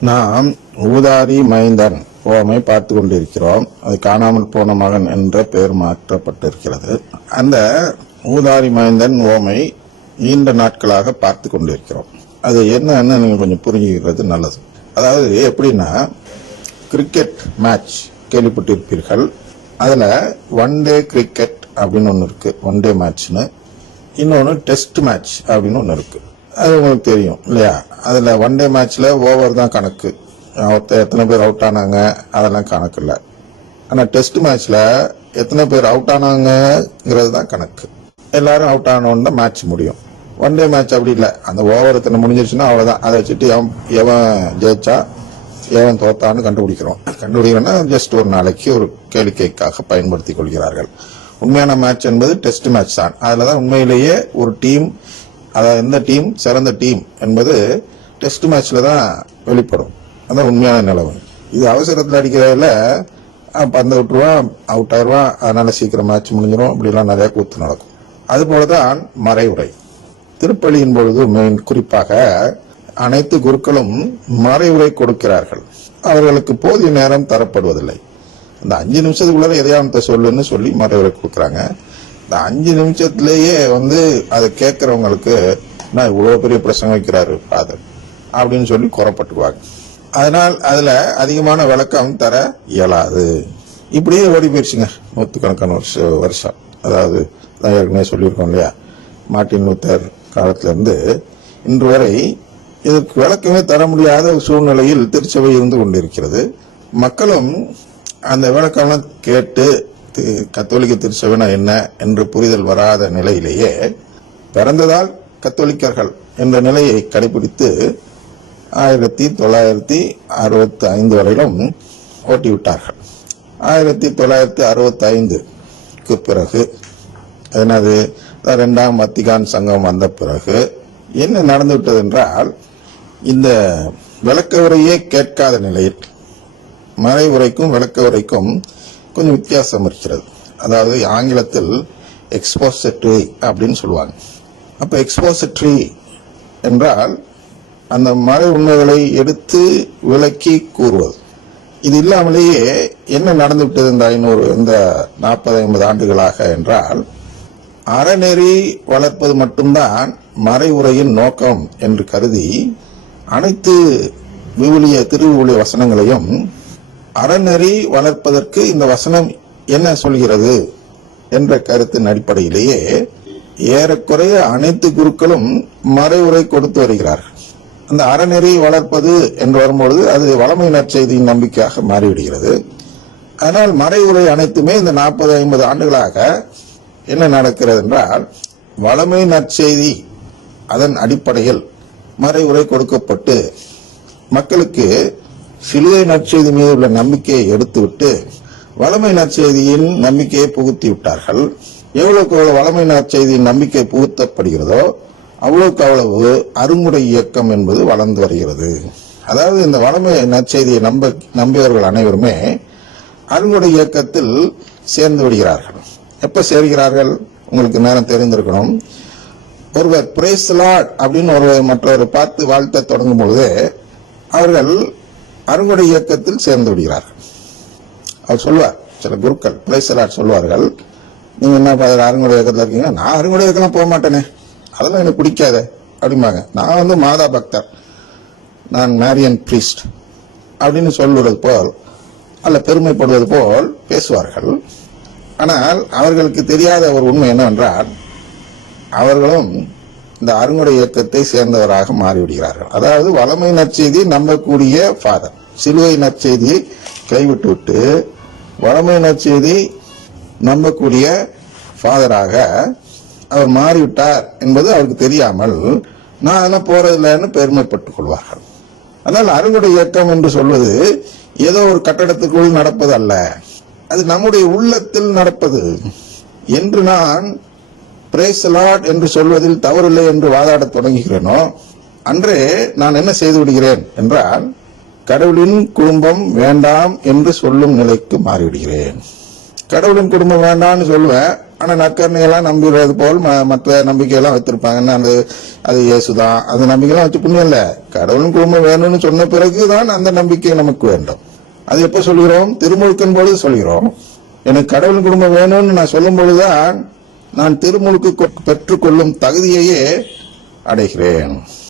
நாம் ஊதாரி மைந்தன் ஓமை பார்த்து கொண்டிருக்கிறோம். அது காணாமல் போன மகன் என்ற பெயர் மாற்றப்பட்டிருக்கிறது. அந்த ஊதாரி மைந்தன் ஓமை நீண்ட நாட்களாக பார்த்து கொண்டிருக்கிறோம். அது என்னன்னு நீங்கள் கொஞ்சம் புரிஞ்சுக்கிறது நல்லது. அதாவது எப்படின்னா கிரிக்கெட் மேட்ச் கேள்விப்பட்டிருப்பீர்கள். அதில் ஒன் டே கிரிக்கெட் அப்படின்னு ஒன்று இருக்குது ஒன் டே மேட்ச்னு இன்னொன்று டெஸ்ட் மேட்ச் அப்படின்னு ஒன்று இருக்குது அது உங்களுக்கு தெரியும் இல்லையா? அதில் ஒன் டே மேட்ச்சில் ஓவர் தான் கணக்கு. ஒருத்தர் எத்தனை பேர் அவுட் ஆனாங்க அதெல்லாம் கணக்கு இல்லை. ஆனால் டெஸ்ட் மேட்ச்சில் எத்தனை பேர் அவுட் ஆனாங்கங்கிறது தான் கணக்கு. எல்லாரும் அவுட் ஆனோன்னு தான் மேட்ச் முடியும். ஒன் டே மேட்ச் அப்படி இல்லை. அந்த ஓவர் எத்தனை முடிஞ்சிருச்சுன்னா அவ்வளோதான் அதை வச்சுட்டு எவன் எவன் ஜெயிச்சா எவன் தோத்தான்னு கண்டுபிடிக்கிறோம். கண்டுபிடிக்கிறோன்னா ஜஸ்ட் ஒரு நாளைக்கு ஒரு கேளிக்கைக்காக பயன்படுத்திக் கொள்கிறார்கள். உண்மையான மேட்ச் என்பது டெஸ்ட் மேட்ச் தான். அதில் தான் உண்மையிலேயே ஒரு டீம் அதாவது எந்த டீம் சிறந்த டீம் என்பது டெஸ்ட் மேட்ச்ல தான் வெளிப்படும். அதான் உண்மையான நிலவு இது அவசரத்தில் அடிக்கிறதில் பந்து விட்டுருவான் அவுட் ஆயிடுவான் அதனால சீக்கிரம் மேட்ச் முடிஞ்சிடும் இப்படிலாம் நிறைய கூத்து நடக்கும். அதுபோல தான் மறைவுரை திருப்பலியின் பொழுது மெயின் குறிப்பாக அனைத்து குருக்களும் மறைவுரை கொடுக்கிறார்கள். அவர்களுக்கு போதிய நேரம் தரப்படுவதில்லை. இந்த அஞ்சு நிமிஷத்துக்குள்ள எதையாமத்தை சொல்லுன்னு சொல்லி மறைவுரை கொடுக்குறாங்க. இந்த அஞ்சு நிமிஷத்திலேயே வந்து அதை கேட்கறவங்களுக்கு நான் இவ்வளோ பெரிய பிரசங்கம் வைக்கிறாரு ஃபாதர் அப்படின்னு சொல்லி குறப்பட்டுவாங்க அதனால் அதில் அதிகமான விளக்கம் தர இயலாது. இப்படியே ஓடி போயிடுச்சுங்க நூற்றுக்கணக்கான வருஷம் வருஷம். அதாவது நான் ஏற்கனவே சொல்லியிருக்கோம் இல்லையா? மார்ட்டின் லூத்தர் காலத்திலேருந்து இன்று வரை இதற்கு விளக்கமே தர முடியாத சூழ்நிலையில் திருச்சபை இருந்து கொண்டிருக்கிறது. மக்களும் அந்த விளக்கம்லாம் கேட்டு கத்தோலிக்க திருச்சபைனா என்ன என்று புரிதல் வராத நிலையிலேயே பிறந்ததால் கத்தோலிக்கர்கள் என்ற நிலையை கடைபிடித்து ஆயிரத்தி தொள்ளாயிரத்தி அறுபத்தி ஐந்து வரையிலும் ஓட்டி விட்டார்கள் ஆயிரத்தி தொள்ளாயிரத்தி அறுபத்தி ஐந்துக்கு பிறகு என்னது ரெண்டாம் வத்திகான் சங்கம் வந்த பிறகு என்ன நடந்துவிட்டது என்றால் இந்த விளக்க உரையே கேட்காத நிலையில் மறை உரைக்கும் விளக்க உரைக்கும் கொஞ்சம் வித்தியாசம் இருக்கிறது. அதாவது ஆங்கிலத்தில் எக்ஸ்போசட்ரி அப்படின்னு சொல்லுவாங்க. அப்போ எக்ஸ்போசட்ரி என்றால் அந்த மறை உண்மைகளை எடுத்து விளக்கி கூறுவது. இது இல்லாமலேயே என்ன நடந்து விட்டது இந்த ஐநூறு இந்த நாற்பது ஐம்பது ஆண்டுகளாக என்றால் அறநெறி வளர்ப்பது மட்டும்தான் மறைவுரையின் நோக்கம் என்று கருதி அனைத்து விவிலிய திருவிவிலிய வசனங்களையும் அறநெறி வளர்ப்பதற்கு இந்த வசனம் என்ன சொல்கிறது என்ற கருத்தின் அடிப்படையிலேயே ஏறக்குறைய அனைத்து குருக்களும் மறைவுரை கொடுத்து வருகிறார்கள். அந்த அறநெறி வளர்ப்பது என்று வரும்பொழுது அது வளமை நற்செய்தியின் நம்பிக்கையாக மாறிவிடுகிறது. ஆனால் மறைவுரை அனைத்துமே இந்த நாற்பது ஐம்பது ஆண்டுகளாக என்ன நடக்கிறது என்றால் வளமை நற்செய்தி அதன் அடிப்படையில் மறைவுரை கொடுக்கப்பட்டு மக்களுக்கு சிலுவை நற்செய்தி மீது உள்ள நம்பிக்கையை எடுத்துவிட்டு வளமை நற்செய்தியின் நம்பிக்கையை புகுத்தி விட்டார்கள். எவ்வளவுக்கு எவ்வளவு வளமை நற்செய்தியின் நம்பிக்கை புகுத்தப்படுகிறதோ அவ்வளவுக்கு அவ்வளவு அருங்குடை இயக்கம் என்பது வளர்ந்து வருகிறது. அதாவது இந்த வளமை நற்செய்தியை நம்ப நம்பியவர்கள் அனைவருமே அருங்குடை இயக்கத்தில் சேர்ந்து விடுகிறார்கள். எப்ப சேர்கிறார்கள்? உங்களுக்கு நேரம் தெரிந்திருக்கணும். ஒருவர் பிரேஸ் லார்ட் அப்படின்னு ஒருவர் மற்றவர் பார்த்து வாழ்த்த தொடங்கும் பொழுது அவர்கள் அருங்குடை இயக்கத்தில் சேர்ந்து விடுகிறார்கள். அவர் சொல்வார் சில குருக்கள் பிரேஸ் சொல்வார்கள் நீங்க என்ன ஃபாதர் அருங்குடை இயக்கத்தில் இருக்கீங்க நான் அருங்குடை இயக்கம் போக மாட்டேனே. அதெல்லாம் எனக்கு பிடிக்காதே அப்படிம்பாங்க. நான் வந்து மாதா பக்தர். நான் மேரியன் பிரீஸ்ட் அப்படின்னு சொல்வது போல் அல்ல பெருமைப்படுவது போல் பேசுவார்கள். ஆனால் அவர்களுக்கு தெரியாத ஒரு உண்மை என்னவென்றால் அவர்களும் இந்த அருங்குடை இயக்கத்தை சேர்ந்தவராக மாறிவிடுகிறார்கள். அதாவது வளமை நற்செய்தி நம்பக்கூடிய ஃபாதர் சிலுவை நற்செய்தியை கைவிட்டு விட்டு வளமை நற்செய்தி நம்பக்கூடிய ஃபாதராக அவர் மாறிவிட்டார் என்பது அவருக்கு தெரியாமல் நான் அதெல்லாம் போறதில்லைன்னு பெருமைப்பட்டுக் கொள்வார்கள். ஆனால் அருங்குடை இயக்கம் என்று சொல்வது ஏதோ ஒரு கட்டடத்துக்குள் நடப்பது அல்ல அது நம்முடைய உள்ளத்தில் நடப்பது என்று நான் பிரேஸ் லார்ட் என்று சொல்வதில் தவறில்லை என்று வாதாடத் தொடங்குகிறேனோ அன்றே நான் என்ன செய்து விடுகிறேன் என்றால் கடவுளின் குடும்பம் வேண்டாம் என்று சொல்லும் நிலைக்கு மாறிவிடுகிறேன். கடவுளின் குடும்பம் வேண்டாம்னு சொல்லுவேன் ஆனால் நற்கரணையெல்லாம் நம்பிடுறது போல் ம- மற்ற நம்பிக்கையெல்லாம் வைத்திருப்பாங்க. அது அது இயேசுதான். அந்த நம்பிக்கையெல்லாம் வச்சு புண்ணியம் இல்லை. கடவுளின் குடும்பம் வேணும்னு சொன்ன பிறகு தான் அந்த நம்பிக்கை நமக்கு வேண்டும். அது எப்போ சொல்கிறோம்? திருமுழுக்கின் பொழுது சொல்கிறோம். எனக்கு கடவுளின் குடும்பம் வேணும்னு நான் சொல்லும் பொழுதுதான் நான் திருமுழுக்கு பெற்றுக்கொள்ளும் தகுதியையே அடைகிறேன்.